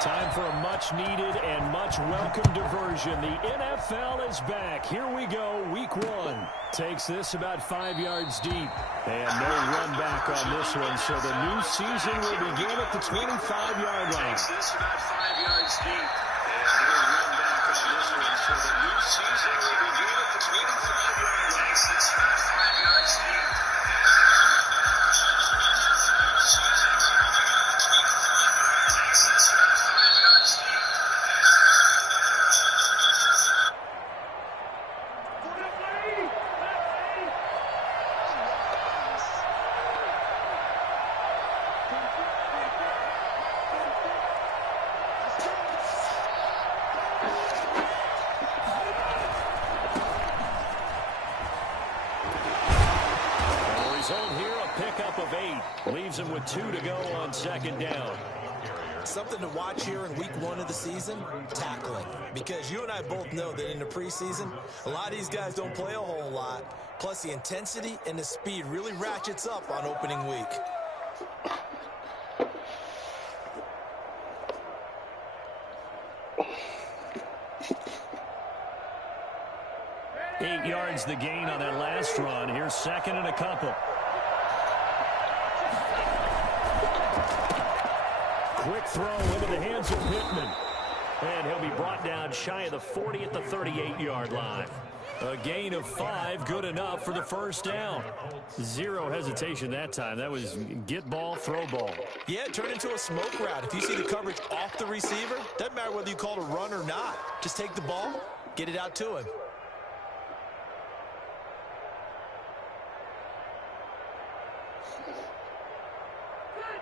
Time for a much-needed and much-welcome diversion. The NFL is back. Here we go, week one. Takes this about 5 yards deep. And no run back on this one, so the new season will begin at the 25-yard line. Takes this about 5 yards deep. And no run back on this one, so the new season will begin at the 25-yard line. Takes this about 5 yards deep. Of 8. Leaves him with 2 to go on second down. Something to watch here in week one of the season, tackling. Because you and I both know that in the preseason, a lot of these guys don't play a whole lot. Plus the intensity and the speed really ratchets up on opening week. Eight yards the gain on that last run. Here's second and a couple. Quick throw into the hands of Pittman. And he'll be brought down shy of the 40 at the 38-yard line. A gain of 5, good enough for the first down. Zero hesitation that time. That was get ball, throw ball. Yeah, it turned into a smoke route. If you see the coverage off the receiver, doesn't matter whether you call it a run or not. Just take the ball, get it out to him.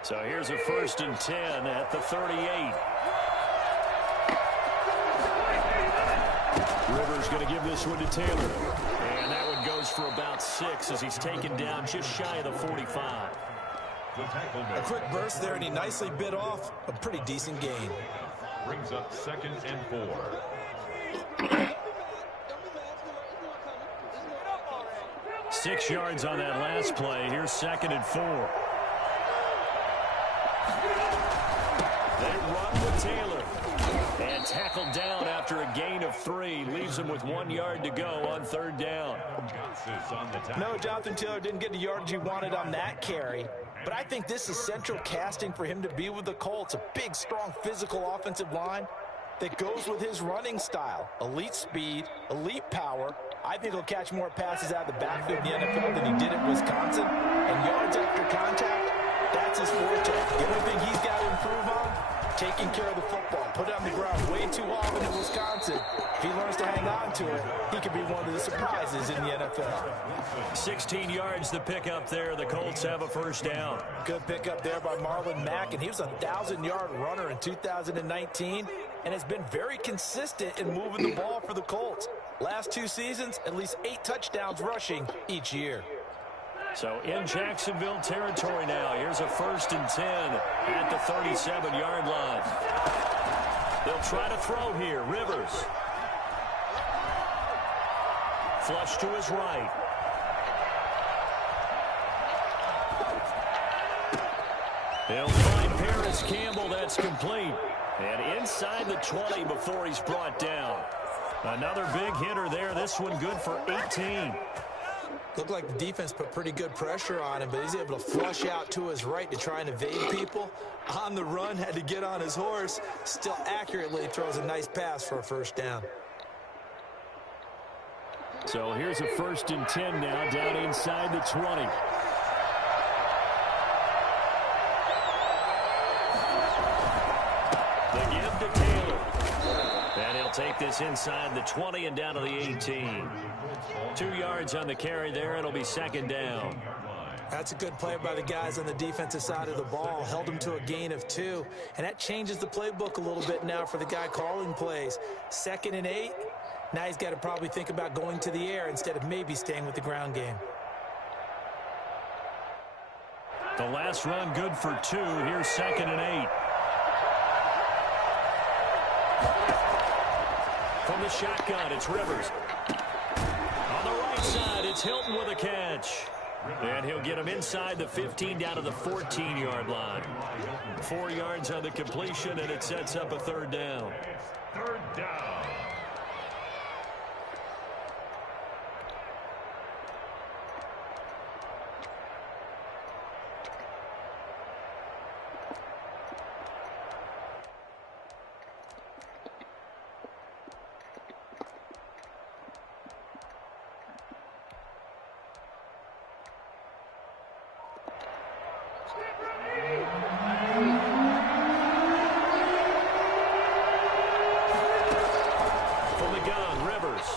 So here's a 1st and 10 at the 38. Rivers going to give this one to Taylor. And that one goes for about 6 as he's taken down just shy of the 45. A quick burst there, and he nicely bit off a pretty decent gain. Brings up 2nd and 4. 6 yards on that last play. Here's 2nd and 4. They run with Taylor. And tackled down after a gain of 3. Leaves him with 1 yard to go on 3rd down. No, Jonathan Taylor didn't get the yardage he wanted on that carry. But I think this is central casting for him to be with the Colts. A big, strong, physical offensive line that goes with his running style. Elite speed, elite power. I think he'll catch more passes out of the backfield in the NFL than he did at Wisconsin. And yards after contact, that's his forte. The only thing he's got to improve on, taking care of the football. Put it on the ground way too often in Wisconsin. If he learns to hang on to it, he could be one of the surprises in the NFL. 16 yards to pick up there. The Colts have a first down. Good pickup there by Marlon Mack, and he was a 1,000-yard runner in 2019 and has been very consistent in moving the ball for the Colts. Last 2 seasons, at least 8 touchdowns rushing each year. So in Jacksonville territory now. Here's a 1st and 10 at the 37-yard line. They'll try to throw here. Rivers. Flush to his right. He'll find Paris Campbell. That's complete. And inside the 20 before he's brought down. Another big hitter there. This one good for 18. Looked like the defense put pretty good pressure on him, but he's able to flush out to his right to try and evade people. On the run, had to get on his horse. Still accurately throws a nice pass for a first down. So here's a 1st and 10 now down inside the 20. The give to Taylor. And he'll take this inside the 20 and down to the 18. 2 yards on the carry there. It'll be 2nd down. That's a good play by the guys on the defensive side of the ball. Held him to a gain of 2. And that changes the playbook a little bit now for the guy calling plays. 2nd and 8. Now he's got to probably think about going to the air instead of maybe staying with the ground game. The last run good for 2. Here's 2nd and 8. From the shotgun, it's Rivers. On the right side, it's Hilton with a catch. And he'll get him inside the 15 down to the 14-yard line. 4 yards on the completion, and it sets up a third down. Third down. From the gun, Rivers.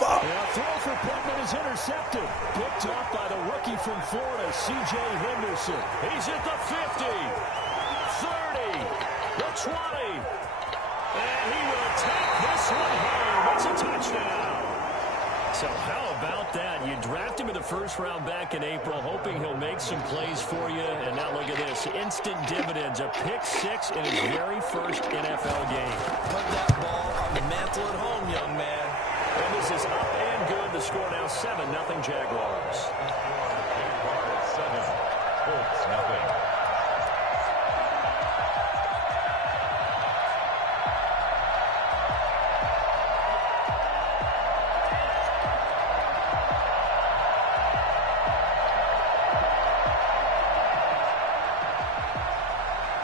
Now throw for Pittman is intercepted. Picked off by the rookie from Florida, C.J. Henderson. He's at the 50, 30, the 20. And he will take this one home. It's a touchdown. So how about that? You draft him in the first round back in April, hoping he'll make some plays for you. And now look at this. Instant dividends. A pick six in his very first NFL game. Put that ball on the mantle at home, young man. And this is up and good. The score now 7-0 Jaguars. Jaguars 7, Colts nothing.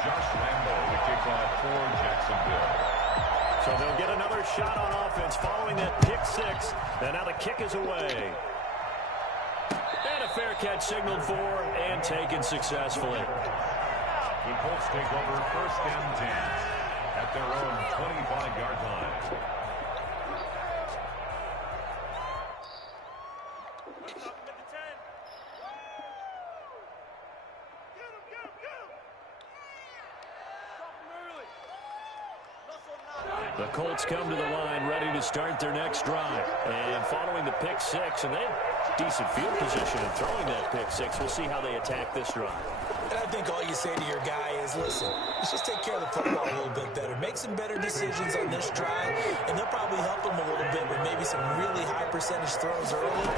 Josh Lambo, the kickoff for Jacksonville. So they'll get another shot on offense following that pick six. And now the kick is away. And a fair catch signaled for and taken successfully. The Colts take over first and 10 at their own 25-yard line. The Colts come to the line ready to start their next drive. And following the pick six, and they have decent field position in throwing that pick six. We'll see how they attack this drive. And I think all you say to your guy is, listen, let's just take care of the football a little bit better. Make some better decisions on this drive, and they'll probably help him a little bit with maybe some really high percentage throws early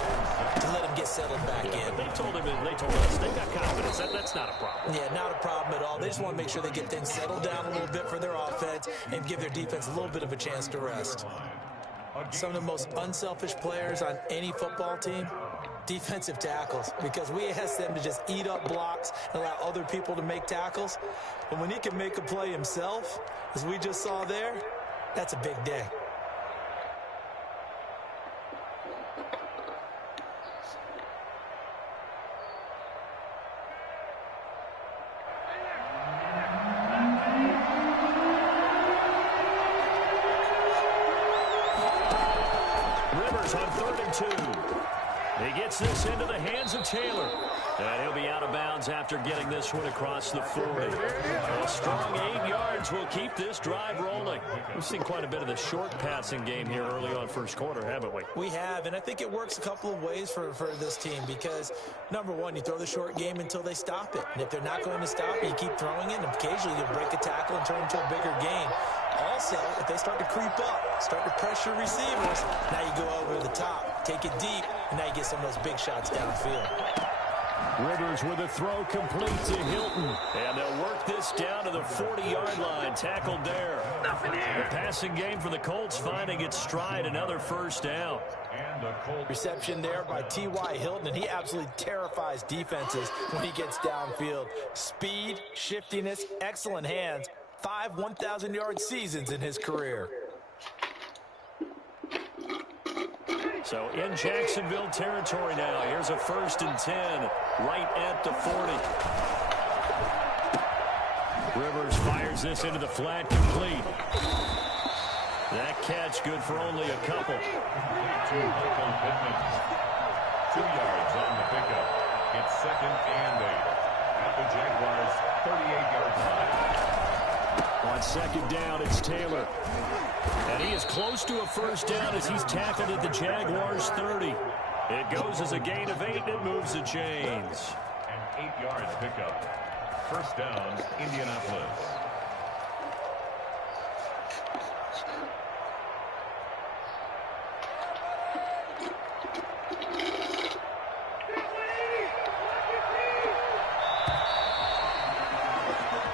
to let him get settled back in. But they told us they got confidence. That's not a problem. Yeah, not a problem at all. They just want to make sure they get things settled down a little bit for their offense and give their defense a little bit of a chance to rest. Some of the most unselfish players on any football team, defensive tackles, because we ask them to just eat up blocks and allow other people to make tackles. But when he can make a play himself, as we just saw there, that's a big day. Rivers on 3rd and 2. He gets this into the hands of Taylor. And he'll be out of bounds after getting this one across the 40. A strong 8 yards will keep this drive rolling. We've seen quite a bit of the short passing game here early on first quarter, haven't we? We have, and I think it works a couple of ways for this team because, number one, you throw the short game until they stop it. And if they're not going to stop it, you keep throwing it, and occasionally you'll break a tackle and turn it into a bigger gain. Also, if they start to creep up, start to pressure receivers, now you go over the top, take it deep, and now you get some of those big shots downfield. Rivers with a throw complete to Hilton. And they'll work this down to the 40-yard line. Tackled there. The passing game for the Colts finding its stride. Another first down. And the Colts. Reception there by T.Y. Hilton, and he absolutely terrifies defenses when he gets downfield. Speed, shiftiness, excellent hands. 5 1,000-yard seasons in his career. So in Jacksonville territory now. Here's a 1st and 10 right at the 40. Rivers fires this into the flat, complete. That catch good for only a couple. To Michael Pittman. 2 yards on the pickup. It's 2nd and 8 at the Jaguars' 38-yard line. On 2nd down, it's Taylor. And he is close to a first down as he's tackled at the Jaguars' 30. It goes as a gain of 8, and it moves the chains. An 8-yard pickup. First down, Indianapolis.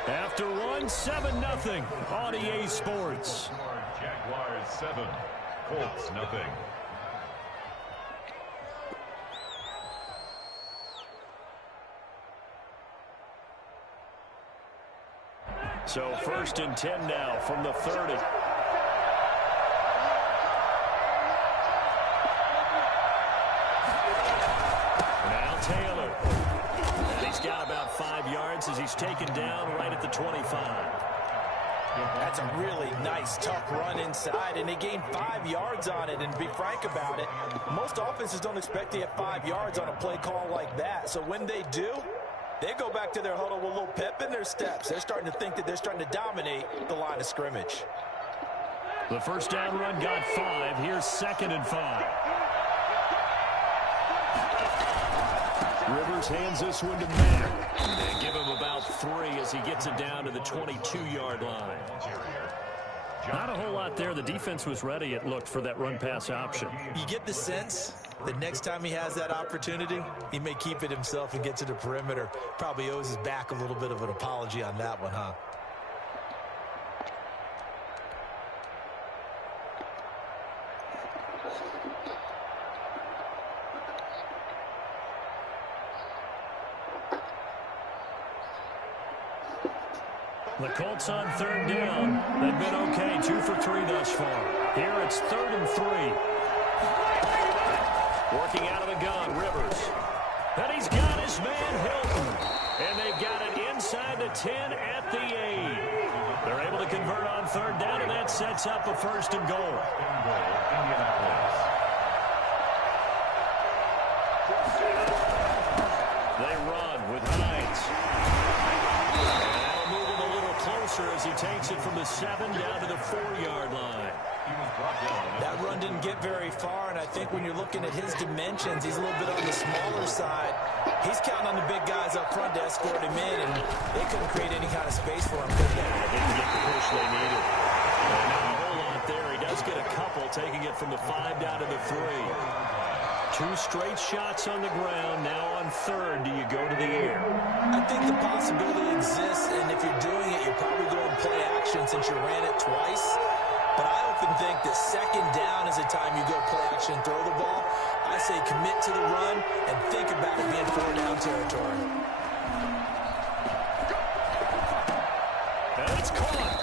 After one, 7-0 on EA Sports. Jaguars 7, Colts nothing. So 1st and 10 now from the 30. Now Taylor. And he's got about 5 yards as he's taken down right at the 25. That's a really nice, tough run inside, and they gained 5 yards on it. And to be frank about it, most offenses don't expect to get 5 yards on a play call like that. So when they do, they go back to their huddle with a little pep in their steps. They're starting to think that they're starting to dominate the line of scrimmage. The first down run got 5. Here's 2nd and 5. Rivers hands this one to Mack. And give him about 3 as he gets it down to the 22-yard line. Not a whole lot there. The defense was ready, it looked, for that run-pass option. You get the sense that next time he has that opportunity, he may keep it himself and get to the perimeter. Probably owes his back a little bit of an apology on that one, huh? The Colts on 3rd down. They've been okay, 2 for 3 thus far. Here it's 3rd and 3. Working out of the gun, Rivers. And he's got his man, Hilton. And they've got it inside the 10 at the 8. They're able to convert on 3rd down, and that sets up a 1st and goal. They run with Hines. As he takes it from the 7 down to the 4-yard line. That run didn't get very far, and I think when you're looking at his dimensions, he's a little bit on the smaller side. He's counting on the big guys up front to escort him in, and they couldn't create any kind of space for him, could they? They didn't get the push they needed. Not a whole lot there. He does get a couple, taking it from the 5 down to the 3. 2 straight shots on the ground. Now on 3rd, do you go to the air? I think the possibility exists, and if you're doing it, you're probably going to play action since you ran it twice. But I often think that 2nd down is the time you go play action and throw the ball. I say commit to the run and think about it being 4-down territory. And it's caught.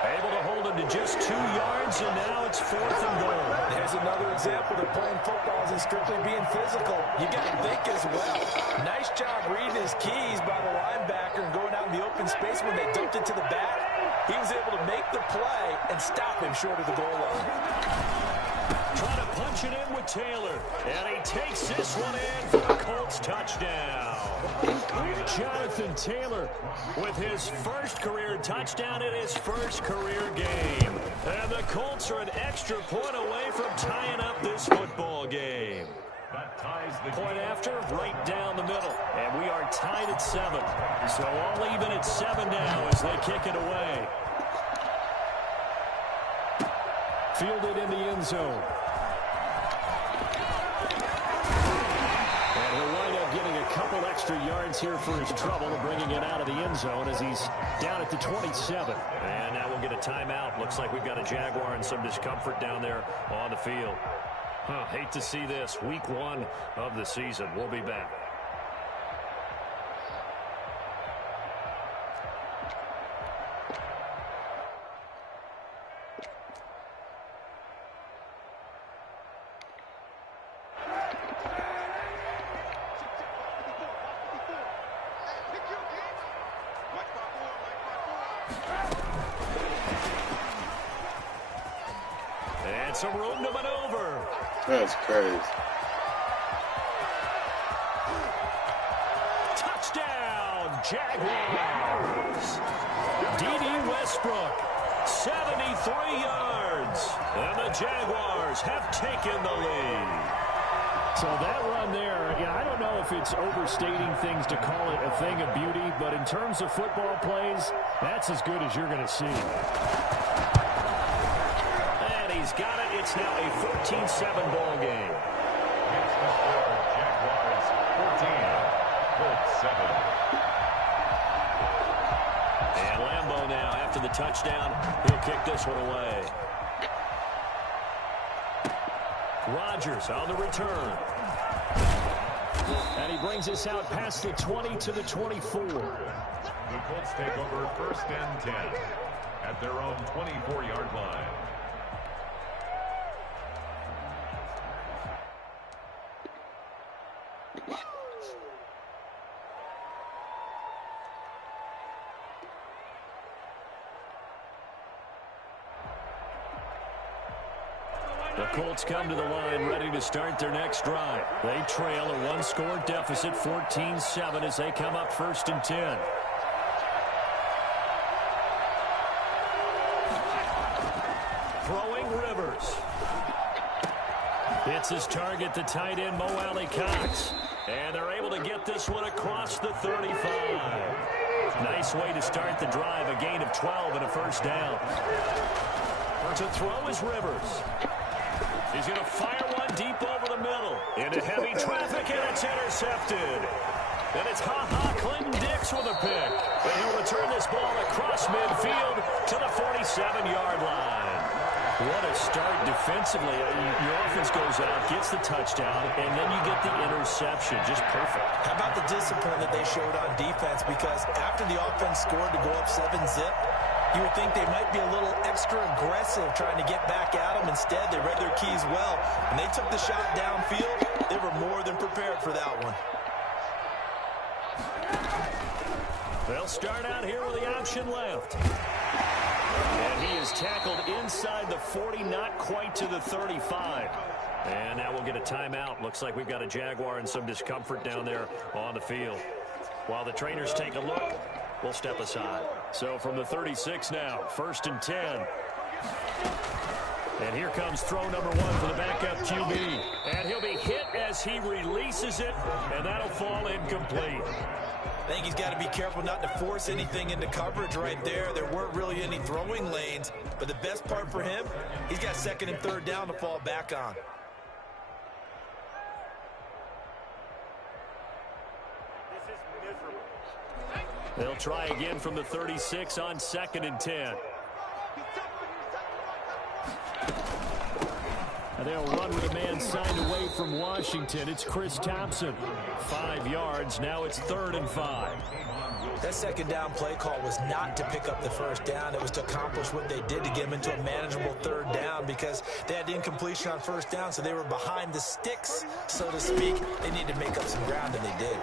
Able to hold him to just 2 yards, and now it's 4th and goal. There's another example that playing football isn't strictly being physical. You got to think as well. Nice job reading his keys by the linebacker and going out in the open space when they dumped it to the back. He was able to make the play and stop him short of the goal line. Trying to punch it in with Taylor. And he takes this one in for the Colts touchdown. Jonathan Taylor with his first career touchdown in his first career game. And the Colts are an extra point away from tying up this football game. Point after, right down the middle. And we are tied at 7. So all even at 7 now as they kick it away. Fielded in the end zone. And he'll wind up getting a couple extra yards here for his trouble, bringing it out of the end zone as he's down at the 27. And now we'll get a timeout. Looks like we've got a Jaguar and some discomfort down there on the field. Hate to see this. Week 1 of the season. We'll be back. And some room to maneuver. That's crazy. Touchdown, Jaguars. D.D. Westbrook, 73 yards. And the Jaguars have taken the lead. So that run there, I don't know if it's overstating things to call it a thing of beauty, but in terms of football plays, that's as good as you're going to see. And he's got it. It's now a 14-7 ball game. Jaguars 14, Colts 7. after the touchdown. He'll kick this one away. Rodgers on the return. And he brings us out past the 20 to the 24. The Colts take over 1st and 10 at their own 24-yard line. The Colts come to the line ready to start their next drive. They trail a one-score deficit, 14-7, as they come up 1st and 10. Throwing Rivers. Hits his target, the tight end, Mo Alley-Cox. And they're able to get this one across the 35. Nice way to start the drive, a gain of 12 and a 1st down. To throw is Rivers. He's going to fire one deep over the middle. Into heavy traffic, and it's intercepted. And it's Clinton Dix with a pick. And he'll return this ball across midfield to the 47-yard line. What a start defensively. Your offense goes out, gets the touchdown, and then you get the interception. Just perfect. How about the discipline that they showed on defense? Because after the offense scored to go up 7-zip, you would think they might be a little extra aggressive trying to get back at them. Instead, they read their keys well. When they took the shot downfield, they were more than prepared for that one. They'll start out here with the option left. And he is tackled inside the 40, not quite to the 35. And now we'll get a timeout. Looks like we've got a Jaguar and some discomfort down there on the field. While the trainers take a look, we'll step aside. So from the 36 now, 1st and 10. And here comes throw number 1 for the backup QB. And he'll be hit as he releases it, and that'll fall incomplete. I think he's got to be careful not to force anything into coverage right there. There weren't really any throwing lanes, but the best part for him, he's got 2nd and 3rd down to fall back on. They'll try again from the 36 on 2nd and 10. And they'll run with a man signed away from Washington. It's Chris Thompson. 5 yards. Now it's 3rd and 5. That 2nd down play call was not to pick up the 1st down. It was to accomplish what they did to get them into a manageable 3rd down because they had incompletion on 1st down, so they were behind the sticks, so to speak. They needed to make up some ground, and they did.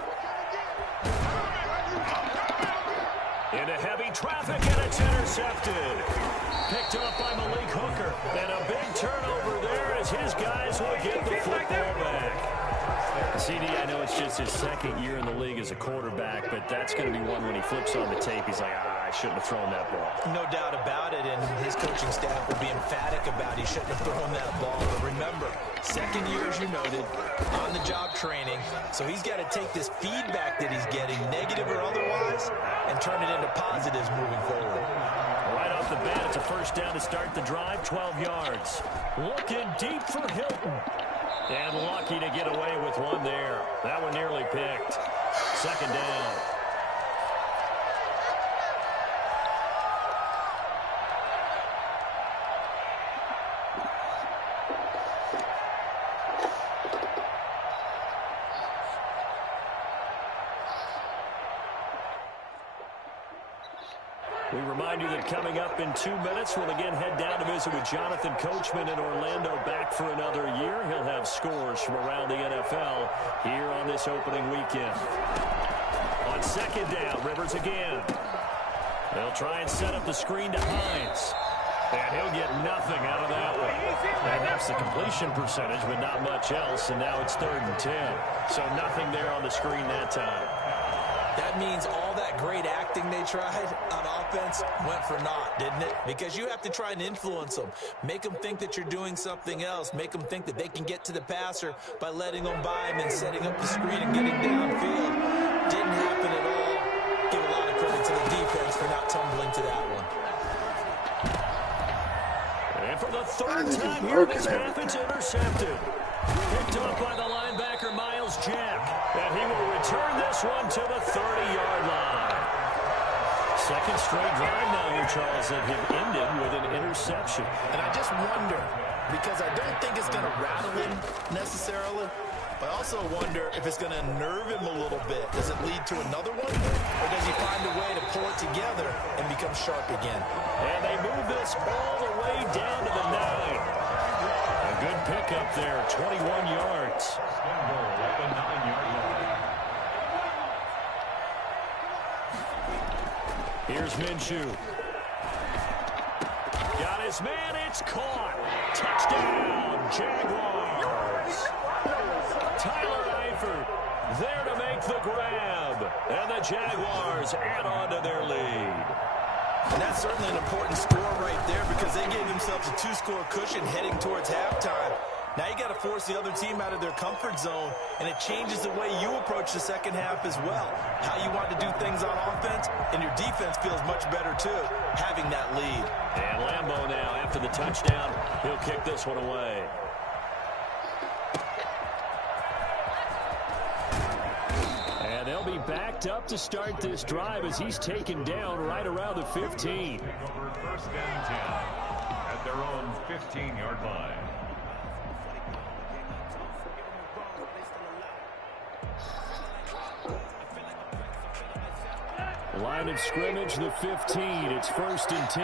Into heavy traffic, and it's intercepted. Picked up by Malik Hooker. And a big turnover there as his guys will get the football back. CD, I know it's just his 2nd year in the league as a quarterback, but that's going to be one when he flips on the tape, he's like, I shouldn't have thrown that ball. No doubt about it, and his coaching staff will be emphatic about he shouldn't have thrown that ball. But remember, 2nd year, as you noted, on-the-job training, so he's got to take this feedback that he's getting, negative or otherwise, and turn it into positives moving forward. Right off the bat, it's a 1st down to start the drive, 12 yards. Looking deep for Hilton. And lucky to get away with one there. That one nearly picked. 2nd down. We remind you that coming up in 2 minutes, we'll again head down to visit with Jonathan Coachman in Orlando, back for another year. He'll have scores from around the NFL here on this opening weekend. On 2nd down, Rivers again. They'll try and set up the screen to Hines. And he'll get nothing out of that one. And that's the completion percentage, but not much else. And now it's 3rd and 10. So nothing there on the screen that time. That means all that great acting they tried on offense went for naught, didn't it? Because you have to try and influence them. Make them think that you're doing something else. Make them think that they can get to the passer by letting them by him and setting up the screen and getting downfield. Didn't happen at all. Give a lot of credit to the defense for not tumbling to that one. And for the 3rd time here in this half, it's intercepted. Picked up by the linebacker, Miles Jack. And he will return this one to the 30-yard line. Second straight drive now here, Charles, that have ended with an interception. And I just wonder, because I don't think it's going to rattle him necessarily, but I also wonder if it's going to nerve him a little bit. Does it lead to another one? Or does he find a way to pull it together and become sharp again? And they move this all the way down to the 9. A good pickup there, 21 yards. At the 9-yard line. Here's Minshew. Got his man, it's caught. Touchdown, Jaguars. Tyler Eifert there to make the grab. And the Jaguars add on to their lead. And that's certainly an important score right there because they gave themselves a 2-score cushion heading towards halftime. Now you got to force the other team out of their comfort zone, and it changes the way you approach the second half as well. How you want to do things on offense, and your defense feels much better too, having that lead. And Lambeau now, after the touchdown, he'll kick this one away. And they'll be backed up to start this drive as he's taken down right around the 15. Over first and 10 at their own 15-yard line. Line of scrimmage, the 15. It's first and 10.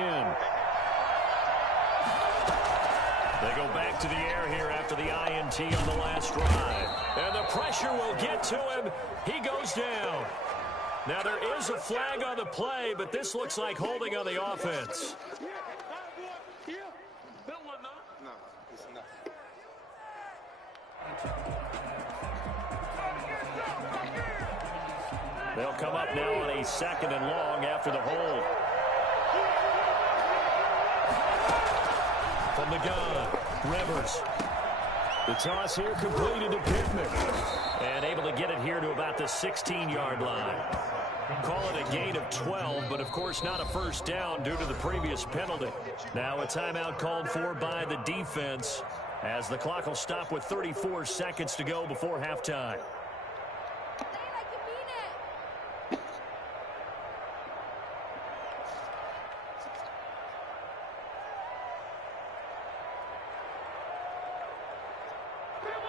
They go back to the air here after the INT on the last drive. And the pressure will get to him. He goes down. Now there is a flag on the play, but this looks like holding on the offense. They'll come up now on a second and long after the hold. From the gun, Rivers. The toss here completed to Pittman. And able to get it here to about the 16-yard line. Call it a gain of 12, but of course not a first down due to the previous penalty. Now a timeout called for by the defense as the clock will stop with 34 seconds to go before halftime.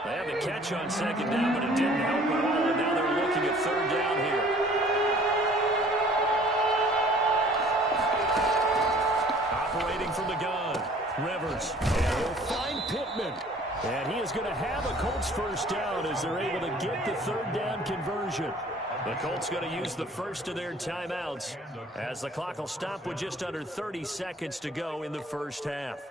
They had the catch on second down, but it didn't help at all, and now they're looking at third down here. Operating from the gun, Rivers. And he'll find Pittman. And he is going to have a Colts first down as they're able to get the third down conversion. The Colts going to use the first of their timeouts as the clock will stop with just under 30 seconds to go in the first half.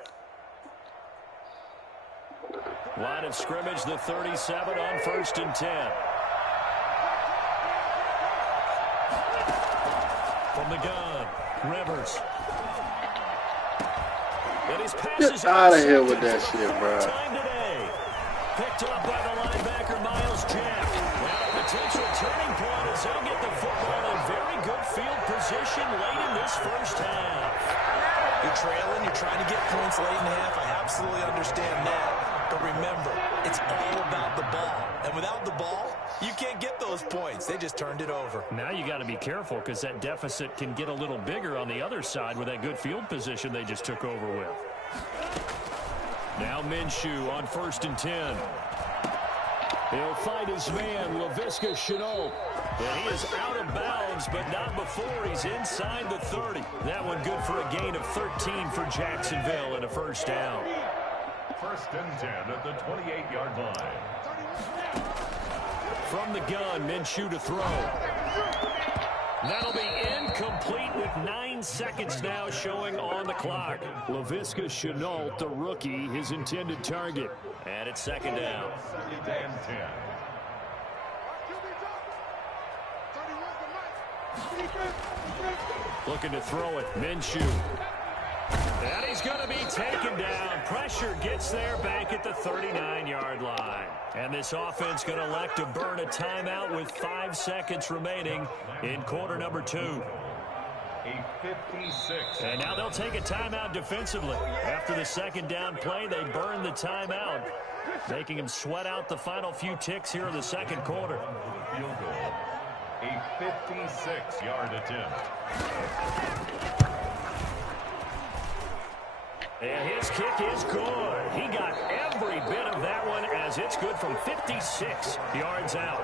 Line of scrimmage, the 37 on first and 10. From the gun, Rivers. And his passes get out of here with that shit, bro. Time today. Picked up by the linebacker, Miles Jack. And a potential turning point as he'll get the football in very good field position late in this first half. You're trailing, you're trying to get points late in the half. I absolutely understand that. But remember, it's all about the ball. And without the ball, you can't get those points. They just turned it over. Now you got to be careful because that deficit can get a little bigger on the other side with that good field position they just took over with. Now Minshew on first and 10. He'll find his man, Laviska Shenault. And he is out of bounds, but not before he's inside the 30. That one good for a gain of 13 for Jacksonville and a first down. First and 10 at the 28-yard line. From the gun, Minshew to throw. That'll be incomplete with 9 seconds now showing on the clock. Laviska Shenault, the rookie, his intended target. And it's second down. Second and 10. Looking to throw it, Minshew. And he's going to be taken down. Pressure gets there back at the 39-yard line. And this offense going to elect to burn a timeout with 5 seconds remaining in quarter number 2. A 56. And now they'll take a timeout defensively. After the second down play, they burn the timeout, making them sweat out the final few ticks here in the second quarter. Field goal. a 56-yard attempt. And his kick is good. He got every bit of that one as it's good from 56 yards out.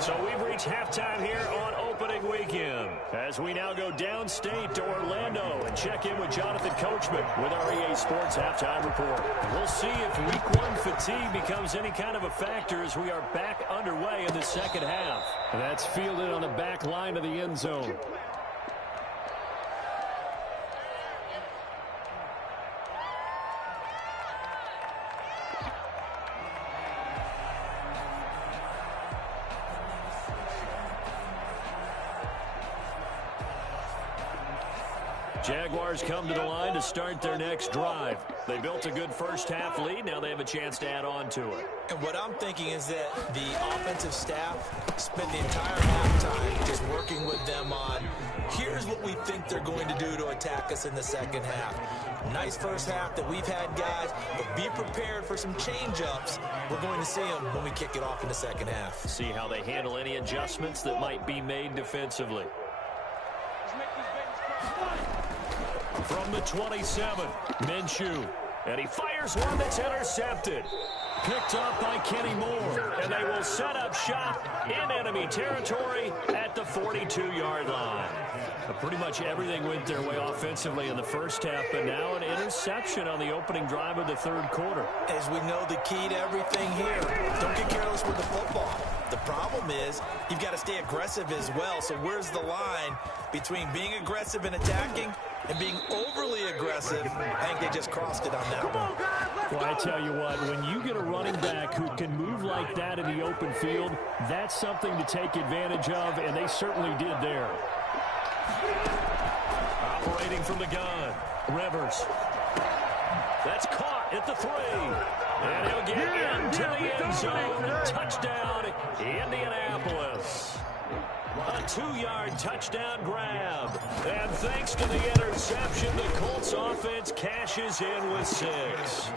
So we've reached halftime here on opening weekend as we now go downstate to Orlando and check in with Jonathan Coachman with our EA Sports Halftime Report. We'll see if Week 1 fatigue becomes any kind of a factor as we are back underway in the second half. And that's fielded on the back line of the end zone. Jaguars come to the line to start their next drive. They built a good first-half lead. Now they have a chance to add on to it. And what I'm thinking is that the offensive staff spent the entire halftime just working with them on, here's what we think they're going to do to attack us in the second half. Nice first half that we've had, guys, but be prepared for some change-ups. We're going to see them when we kick it off in the second half. See how they handle any adjustments that might be made defensively. From the 27, Minshew. And he fires one that's intercepted. Picked up by Kenny Moore. And they will set up shop in enemy territory at the 42-yard line. Pretty much everything went their way offensively in the first half, but now an interception on the opening drive of the third quarter. As we know, the key to everything here, don't get careless with the football. The problem is you've got to stay aggressive as well. So where's the line between being aggressive and attacking and being overly aggressive? I think they just crossed it on that one. Well, I tell you what, when you get a running back who can move like that in the open field, that's something to take advantage of, and they certainly did there. Operating from the gun, Rivers. That's caught at the 3. And he'll get into the end zone. Touchdown, Indianapolis. A 2-yard touchdown grab. And thanks to the interception, the Colts offense cashes in with 6.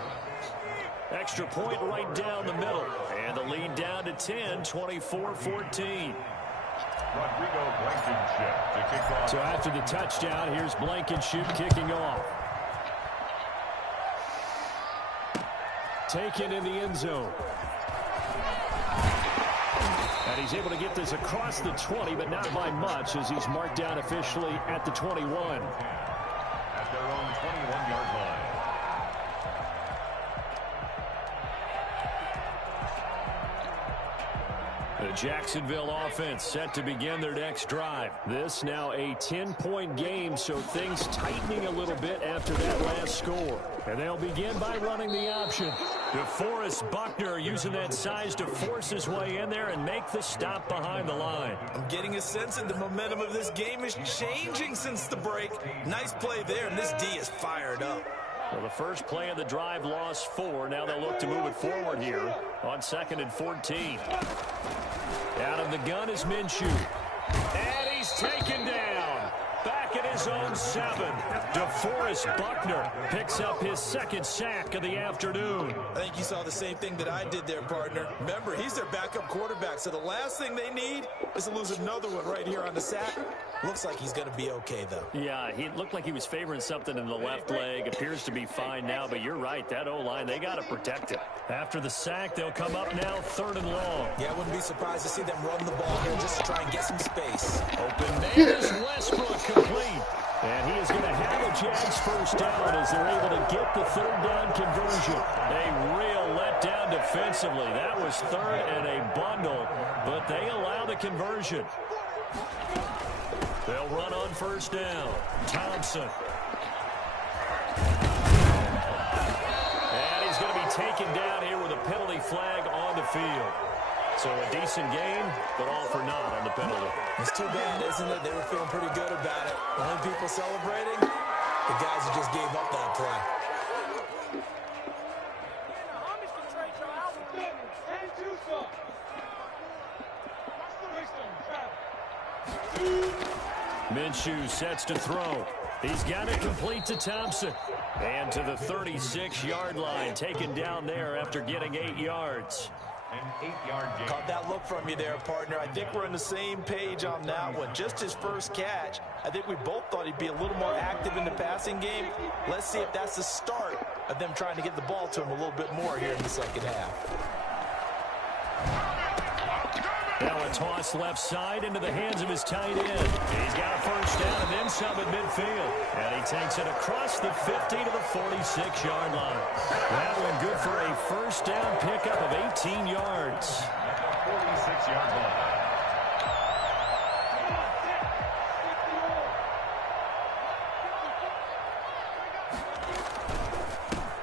Extra point right down the middle. And the lead down to 10, 24-14. Rodrigo Blankenship to kick off. So after the touchdown, here's Blankenship kicking off. Taken in the end zone. And he's able to get this across the 20, but not by much as he's marked down officially at the 21. At their own 21-yard line. The Jacksonville offense set to begin their next drive. This now a 10-point game, so things tightening a little bit after that last score. And they'll begin by running the option. DeForest Buckner using that size to force his way in there and make the stop behind the line. I'm getting a sense that the momentum of this game is changing since the break. Nice play there, and this D is fired up. Well, the first play of the drive lost 4. Now they'll look to move it forward here on 2nd and 14. Out of the gun is Minshew. And he's taken down. Back at his own 7. DeForest Buckner picks up his 2nd sack of the afternoon. I think you saw the same thing that I did there, partner. Remember, he's their backup quarterback, so the last thing they need is to lose another one right here on the sack. Looks like he's going to be okay, though. Yeah, he looked like he was favoring something in the left leg. Appears to be fine now, but you're right. That O-line, they got to protect it. After the sack, they'll come up now 3rd and long. Yeah, I wouldn't be surprised to see them run the ball here just to try and get some space. Open man is Westbrook complete. And he is going to have a Jags first down as they're able to get the 3rd down conversion. A real letdown defensively. That was 3rd and a bundle, but they allow the conversion. They'll run on 1st down. Thompson. And he's going to be taken down here with a penalty flag on the field. So a decent game, but all for naught on the penalty. It's too bad, isn't it? They were feeling pretty good about it. The only people celebrating, the guys who just gave up that play. Minshew sets to throw. He's got it complete to Thompson. And to the 36-yard line, taken down there after getting 8 yards. An 8-yard gain. Caught that look from you there, partner. I think we're on the same page on that one. Just his first catch. I think we both thought he'd be a little more active in the passing game. Let's see if that's the start of them trying to get the ball to him a little bit more here in the second half. Now a toss left side into the hands of his tight end. He's got a first down and then some at midfield. And he takes it across the 50 to the 46-yard line. That one good for a first down pickup of 18 yards. 46-yard line.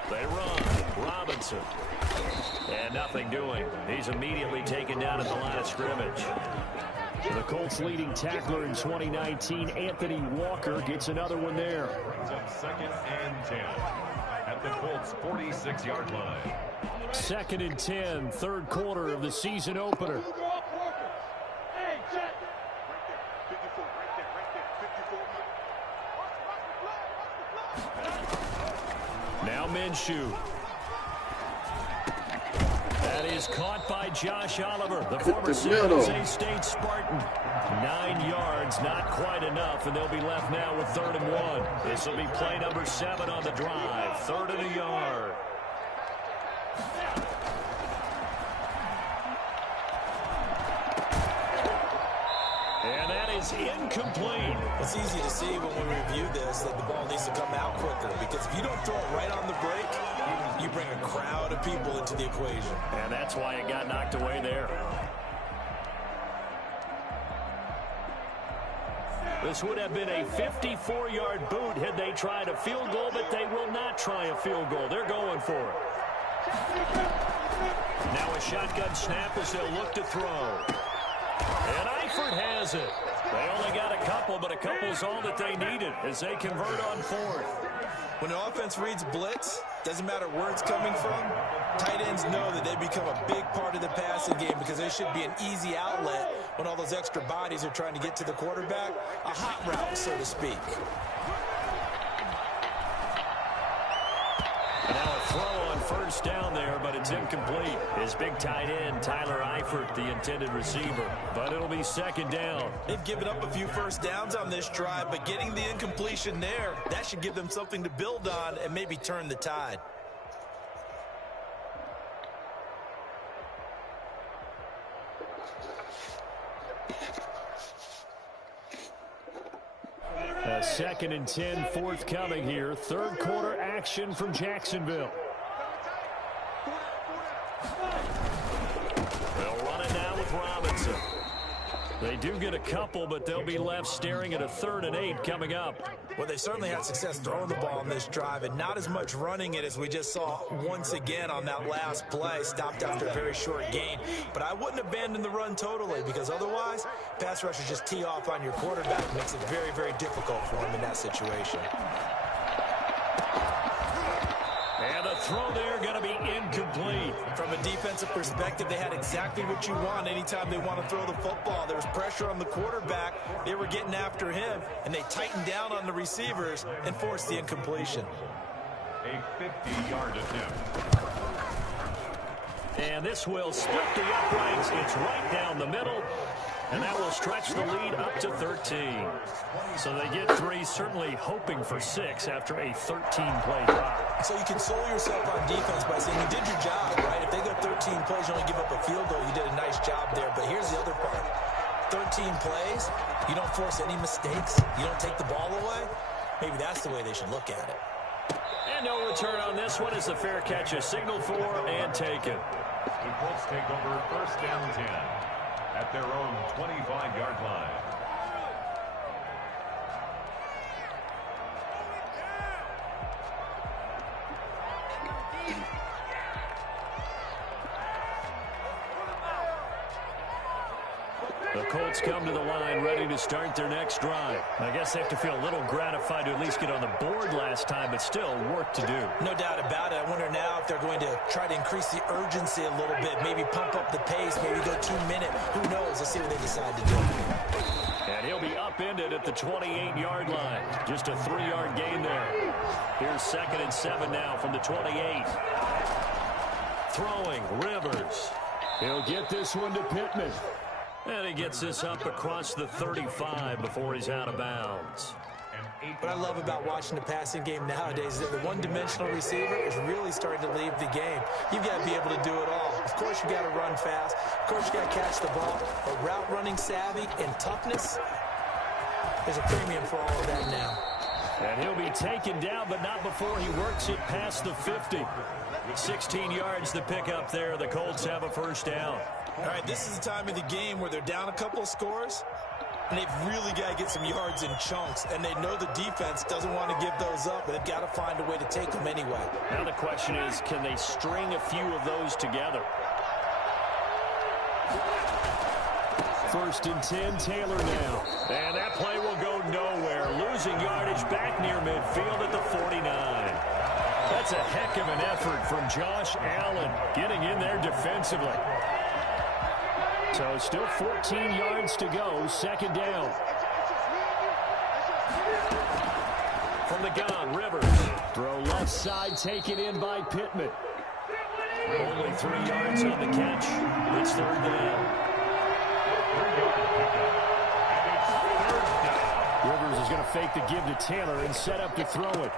They run. Robinson. And nothing doing. He's immediately taken down at the line of scrimmage. The Colts' leading tackler in 2019, Anthony Walker, gets another one there. It's up 2nd and 10 at the Colts' 46-yard line. 2nd and 10, third quarter of the season opener. Now Minshew. That is caught by Josh Oliver, the former San Jose State Spartan. 9 yards, not quite enough, and they'll be left now with 3rd and 1. This will be play number 7 on the drive. 3rd and a yard. And that is incomplete. It's easy to see when we review this that the ball needs to come out quicker, because if you don't throw it right on the break, you bring a crowd of people into the equation. And that's why it got knocked away there. This would have been a 54-yard boot had they tried a field goal, but they will not try a field goal. They're going for it. Now a shotgun snap as they'll look to throw. And Eifert has it. They only got a couple, but a couple's all that they needed as they convert on 4th. When an offense reads blitz, doesn't matter where it's coming from, tight ends know that they become a big part of the passing game because they should be an easy outlet when all those extra bodies are trying to get to the quarterback. A hot route, so to speak. And now a throw on first down there, but it's incomplete. His big tight end, Tyler Eifert, the intended receiver. But it'll be 2nd down. They've given up a few first downs on this drive, but getting the incompletion there, that should give them something to build on and maybe turn the tide. A 2nd and 10 forthcoming here. Third quarter action from Jacksonville. They'll run it now with Robinson. They do get a couple, but they'll be left staring at a 3rd and 8 coming up. Well, they certainly had success throwing the ball on this drive, and not as much running it as we just saw once again on that last play. Stopped after a very short gain. But I wouldn't abandon the run totally, because otherwise, pass rushers just tee off on your quarterback. Makes it very, very difficult for him in that situation. And the throw there going to be incomplete. From a defensive perspective, they had exactly what you want anytime they want to throw the football. There was pressure on the quarterback. They were getting after him, and they tightened down on the receivers and forced the incompletion. A 50-yard attempt. And this will split the uprights. It's right down the middle. And that will stretch the lead up to 13. So they get 3, certainly hoping for 6 after a 13-play drive. So you console yourself on defense by saying you did your job, right? If they go 13 plays, you only give up a field goal, you did a nice job there. But here's the other part. 13 plays, you don't force any mistakes, you don't take the ball away. Maybe that's the way they should look at it. And no return on this one as the fair catch is signaled for and taken. The Colts take over 1st and 10 at their own 25-yard line. The Colts come to the line ready to start their next drive. I guess they have to feel a little gratified to at least get on the board last time, but still work to do. No doubt about it. I wonder now if they're going to try to increase the urgency a little bit, maybe pump up the pace, maybe go 2-minute. Who knows? Let's see what they decide to do. And he'll be upended at the 28-yard line. Just a 3-yard gain there. Here's 2nd and 7 now from the 28. Throwing, Rivers. He'll get this one to Pittman. And he gets this up across the 35 before he's out of bounds. What I love about watching the passing game nowadays is that the one-dimensional receiver is really starting to leave the game. You've got to be able to do it all. Of course, you've got to run fast. Of course, you've got to catch the ball. But route running savvy and toughness, there's a premium for all of that now. And he'll be taken down, but not before he works it past the 50. 16 yards to pick up there. The Colts have a first down. All right, this is the time of the game where they're down a couple of scores, and they've really got to get some yards in chunks, and they know the defense doesn't want to give those up, but they've got to find a way to take them anyway. Now the question is, can they string a few of those together? First and 10, Taylor now. And that play will go nowhere. Losing yardage back near midfield at the 49. That's a heck of an effort from Josh Allen getting in there defensively. So still 14 yards to go, second down. From the gun, Rivers. Throw left side, taken in by Pittman. Only 3 yards on the catch. It's third down. Rivers is going to fake the give to Taylor and set up to throw it.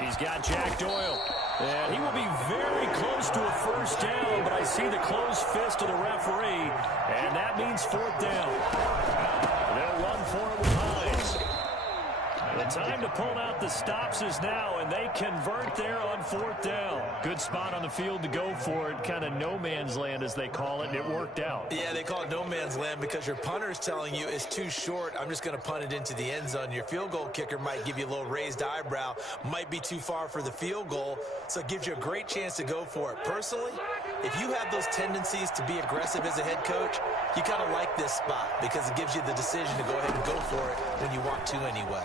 He's got Jack Doyle. And he will be very close to a first down, but I see the closed fist of the referee, and that means fourth down. They'll run for it with Hines. The time to pull out the stops is now, and they convert there on fourth down. Good spot on the field to go for it, kind of no man's land as they call it, and it worked out. Yeah, they call it no man's land because your punter is telling you it's too short. I'm just going to punt it into the end zone. Your field goal kicker might give you a little raised eyebrow, might be too far for the field goal, so it gives you a great chance to go for it. Personally, if you have those tendencies to be aggressive as a head coach, you kind of like this spot because it gives you the decision to go ahead and go for it when you want to anyway.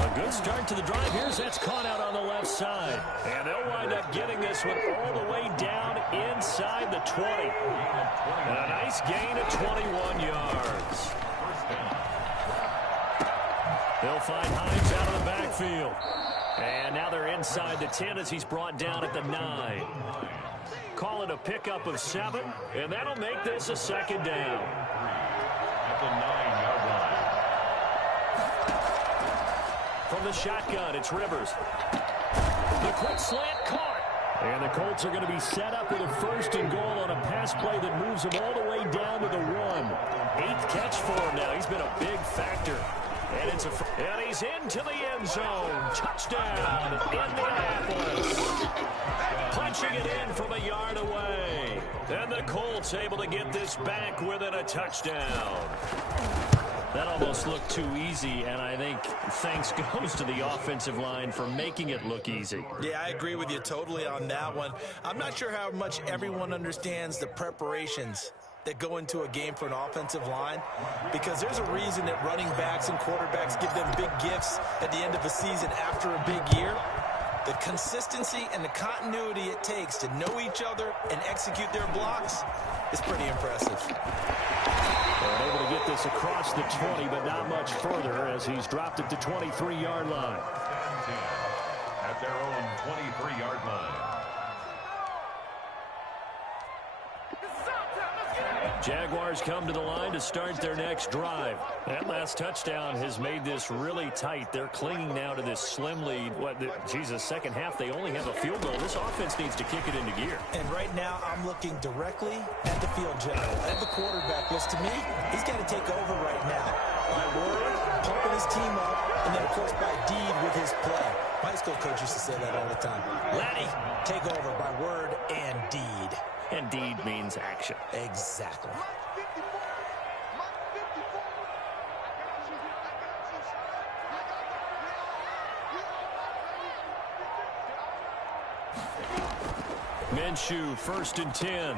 A good start to the drive. Here's that's caught out on the left side. And they'll wind up getting this one all the way down inside the 20. And a nice gain of 21 yards. They'll find Hines out of the backfield. And now they're inside the 10 as he's brought down at the 9. Call it a pickup of 7, and that'll make this a second down. At the 9-yard line. From the shotgun, it's Rivers. The quick slant caught. And the Colts are going to be set up with a first and goal on a pass play that moves them all the way down to the 1. 8th catch for him now. He's been a big factor. And he's into the end zone. Touchdown, Indianapolis. Punching it in from a yard away. And the Colts able to get this back within a touchdown. That almost looked too easy, and I think thanks goes to the offensive line for making it look easy. Yeah, I agree with you totally on that one. I'm not sure how much everyone understands the preparations that go into a game for an offensive line, because there's a reason that running backs and quarterbacks give them big gifts at the end of a season after a big year. The consistency and the continuity it takes to know each other and execute their blocks is pretty impressive. They're able to get this across the 20, but not much further as he's dropped at the 23-yard line. At their own 23-yard line. Jaguars come to the line to start their next drive. That last touchdown has made this really tight. They're clinging now to this slim lead. Second half, they only have a field goal. This offense needs to kick it into gear. And right now, I'm looking directly at the field general, at the quarterback, because to me, he's got to take over right now. By word, pumping his team up, and then, of course, by deed with his play. My high school coach used to say that all the time. Laddie, take over by word and deed. And deed means action. Exactly. Minshew, first and 10.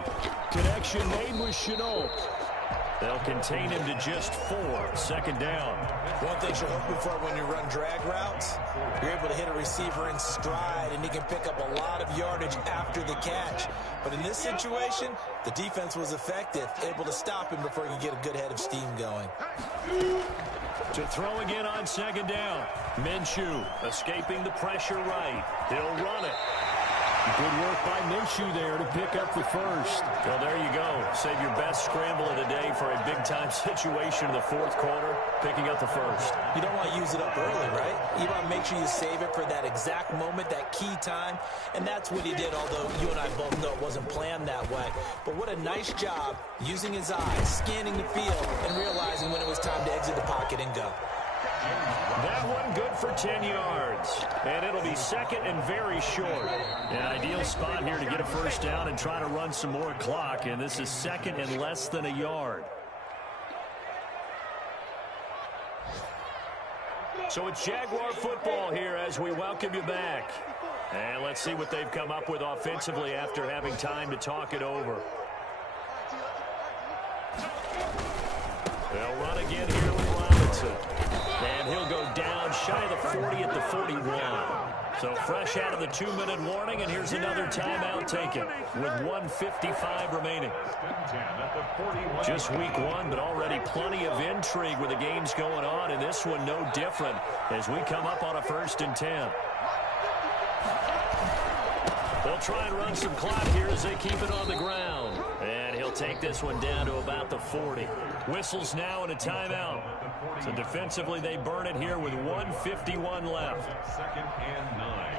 Connection made with Shenault. They'll contain him to just 4. Second down. One thing you're hoping for when you run drag routes, you're able to hit a receiver in stride, and he can pick up a lot of yardage after the catch. But in this situation, the defense was effective, able to stop him before he could get a good head of steam going. To throw again on second down. Minshew escaping the pressure right. He'll run it. Good work by Minshew there to pick up the first. Well, there you go. Save your best scramble of the day for a big-time situation in the fourth quarter, picking up the first. You don't want to use it up early, right? You want to make sure you save it for that exact moment, that key time, and that's what he did, although you and I both know it wasn't planned that way. But what a nice job using his eyes, scanning the field, and realizing when it was time to exit the pocket and go. That one good for 10 yards. And it'll be second and very short. An ideal spot here to get a first down and try to run some more clock. And this is second and less than a yard. So it's Jaguar football here as we welcome you back. And let's see what they've come up with offensively after having time to talk it over. They'll run again here with Robinson. And he'll go down shy of the 40 at the 41. So fresh out of the 2-minute warning, and here's another timeout taken with 1:55 remaining. Just week one, but already plenty of intrigue with the games going on, and this one no different as we come up on a 1st and 10. They'll try and run some clock here as they keep it on the ground. And he'll take this one down to about the 40. Whistles now and a timeout. So defensively, they burn it here with 1:51 left. 2nd and 9.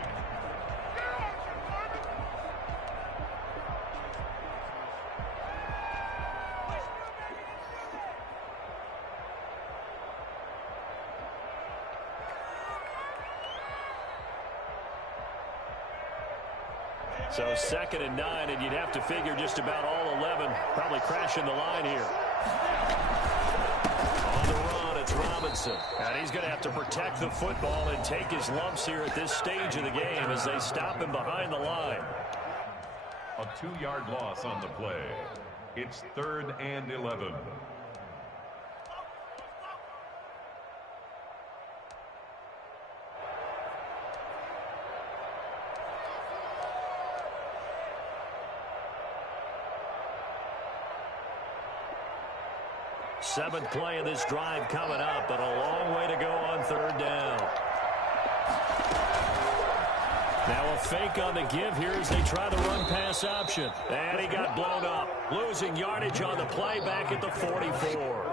So 2nd and 9, and you'd have to figure just about all 11 probably crashing the line here. On the run, it's Robinson. And he's going to have to protect the football and take his lumps here at this stage of the game as they stop him behind the line. A 2-yard loss on the play. It's 3rd and 11. Seventh play of this drive coming up, but a long way to go on 3rd down. Now a fake on the give here as they try the run-pass option. And he got blown up. Losing yardage on the play back at the 44.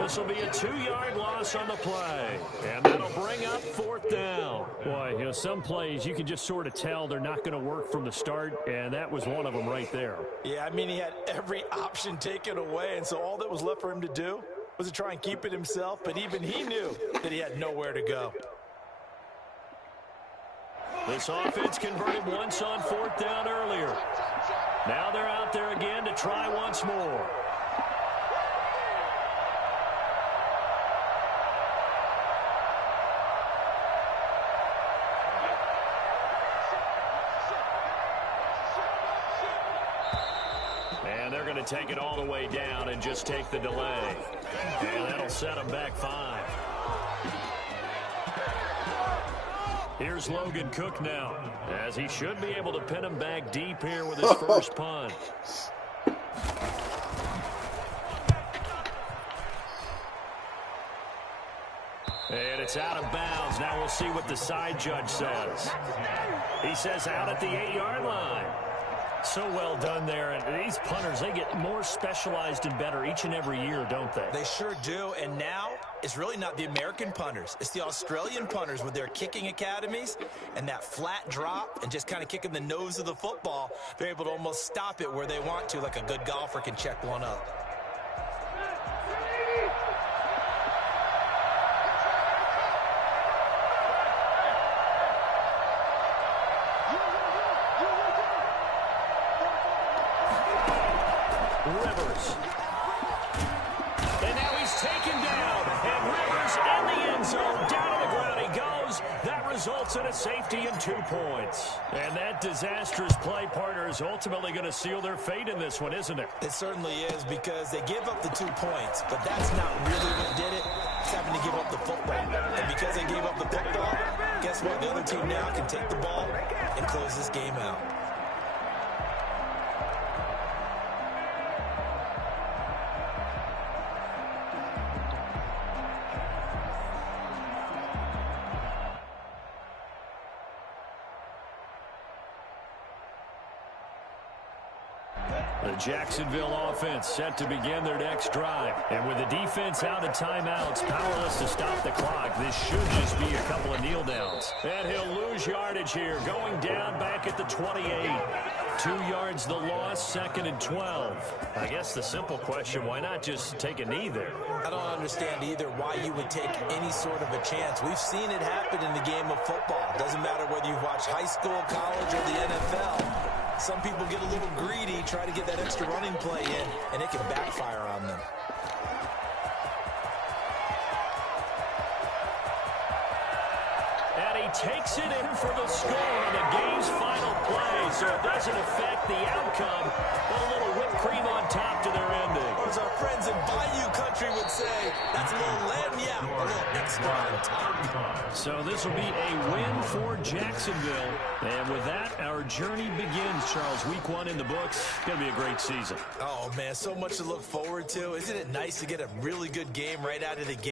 This will be a 2-yard loss on the play. And that'll bring up 4th down. Boy, you know, some plays you can just sort of tell they're not going to work from the start, and that was one of them right there. Yeah, I mean, he had every option taken away, and so all that was left for him to do was to try and keep it himself, but even he knew that he had nowhere to go. This offense converted once on 4th down earlier. Now they're out there again to try once more. And they're going to take it all the way down and just take the delay. And that'll set them back 5. Here's Logan Cook now, as he should be able to pin him back deep here with his first punt. And it's out of bounds. Now we'll see what the side judge says. He says out at the 8-yard line. So well done there. And these punters, they get more specialized and better each and every year, don't they? They sure do. And now it's really not the American punters. It's the Australian punters with their kicking academies and that flat drop and just kind of kicking the nose of the football. They're able to almost stop it where they want to, like a good golfer can check one up. Rivers. And now he's taken down. And Rivers in the end zone. Down on the ground he goes. That results in a safety and 2 points. And that disastrous play partner is ultimately going to seal their fate in this one, isn't it? It certainly is, because they give up the 2 points, but that's not really what did it. It's having to give up the football. And because they gave up the football, guess what? The other team now can take the ball and close this game out. The Jacksonville offense set to begin their next drive. And with the defense out of timeouts, powerless to stop the clock, this should just be a couple of kneel downs. And he'll lose yardage here, going down back at the 28. 2 yards the loss, 2nd and 12. I guess the simple question, why not just take a knee there? I don't understand either why you would take any sort of a chance. We've seen it happen in the game of football. Doesn't matter whether you've watched high school, college, or the NFL. Some people get a little greedy, try to get that extra running play in, and it can backfire on them. And he takes it in for the score on the game's final play, so it doesn't affect the outcome, but a little whipped cream on top to their ending. As our friends in Bayou Country would say, that's a little lagniappe, a little extra on top. So this will be a win for Jacksonville. And with that, our journey begins, Charles. Week 1 in the books. It's going to be a great season. Oh, man, so much to look forward to. Isn't it nice to get a really good game right out of the gate?